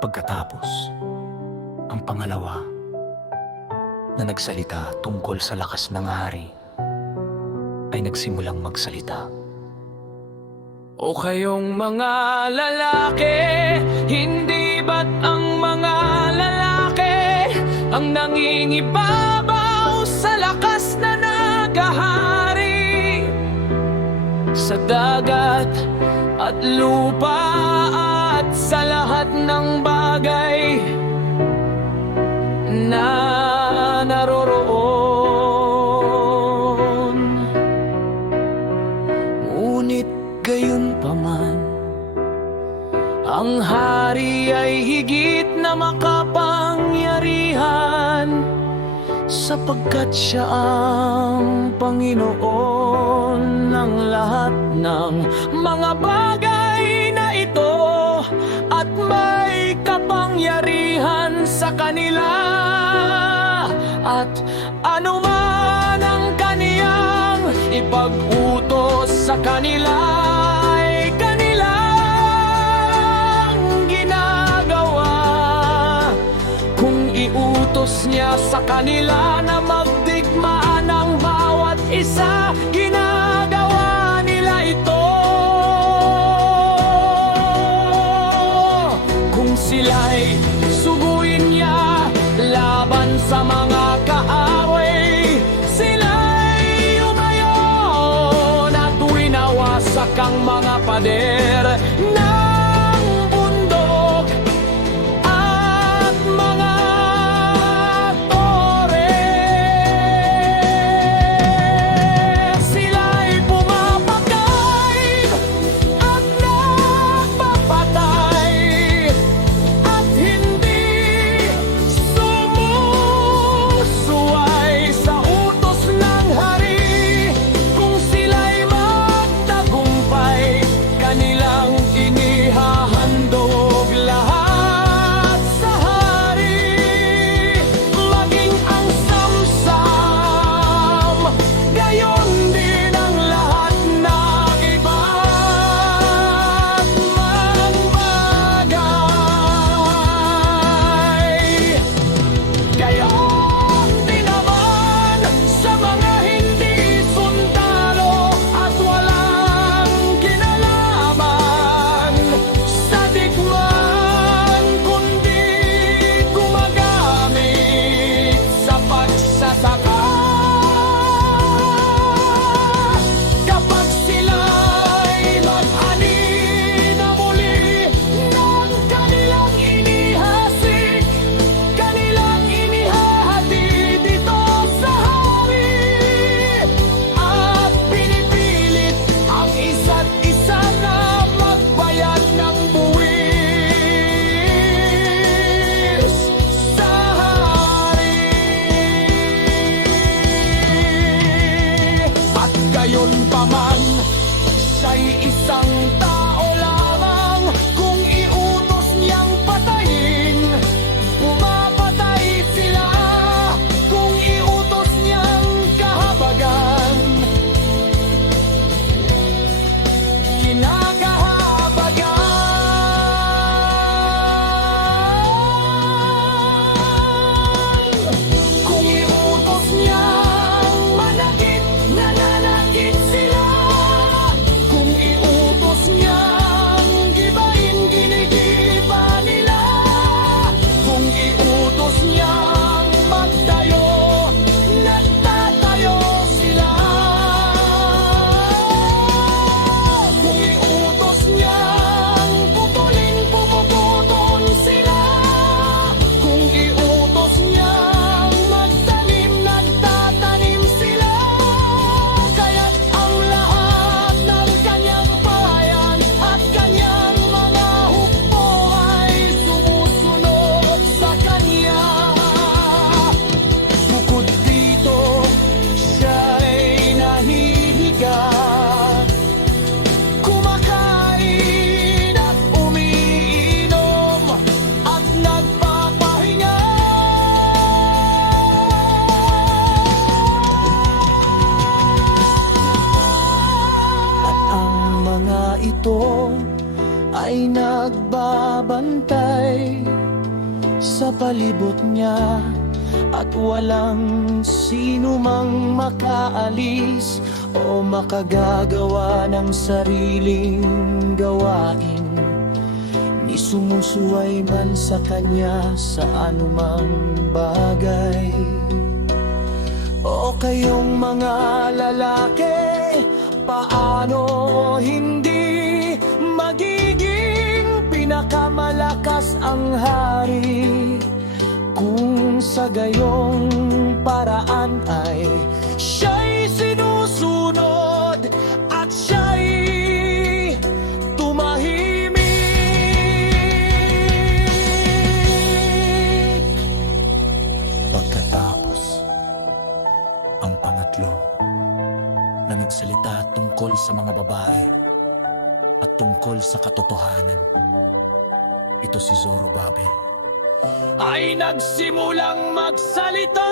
Pagkatapos, ang pangalawa na nagsalita tungkol sa lakas ng hari ay nagsimulang magsalita. O kayong mga lalaki, hindi ba't ang mga lalaki ang nangingibabaw sa lakas na nagahari sa dagat at lupa at sa lahat ng bagay na naroroon. Ngunit gayunpaman, ang hari ay higit na makapangyarihan, sapagkat siya ang Panginoon ng lahat ng mga bagay na ito, at may kapangyarihan sa kanila, at anuman ang kaniyang ipag-utos sa kanila ay kanilang ginagawa. Kung iutos niya sa kanila na magdigmaan ng bawat isa, ginagawa nila ito. Kung sila'y suguin niya laban sa mga kaaway, sila'y umayon at winawasak ang mga pader ng bundok at mga tore. Sila'y pumapatay at nagpapatay at hindi sumusuway sa utos ng hari. Kung sila'y magtagumpay, kanilang inihahandog lahat sa hari. Maging ang samsam, gayon din ang lahat ng iba't mang bagay. Gayon din naman sa mga hindi sundalo at walang kinalaman sa digmaan, kundi gumagamit sa pagsasaka. Kapag sila'y mag-ani na muli ng kanilang inihasik, kanilang inihahatid dito sa hari, at pinipilit ang isa't isa na magbayad ng buwis sa hari. At gayon pa man, siya'y isang tao lamang. Kung iutos niyang patayin, pumapatay sila. Kung iutos niyang kahabagan, kinakahabagan. Kung iutos niyang manakit, nananakit sila. Kung iutos niyang gibain, ginigiba nila. Kung iutos niyang magtayo, nagtatayo sila. Kung iutos niyang pupulin, pupuputol sila. Kung iutos niyang magtanim, nagtatanim sila. Kaya't ang lahat ng kanyang bayan at kanyang mga hukbo ay sumusunod sa kanya. Bukod dito, siya'y nahihiga, kumakain at umiinom at nagpapahinga. At ang mga ito ay nagbabantay sa palibot niya, at walang sino mang makaalis o makagagawa ng sariling gawain, ni sumusuway man sa kanya sa anumang bagay. O kayong mga lalaki, paano hindi magiging pinakamalakas ang hari, kung sa gayong paraan ay siya'y sinusunod at siya'y tumahimik. Pagkatapos, ang pangatlo na nagsalita tungkol sa mga babae at tungkol sa katotohanan, ito si Zorobabel. Ay nagsimulang magsalita.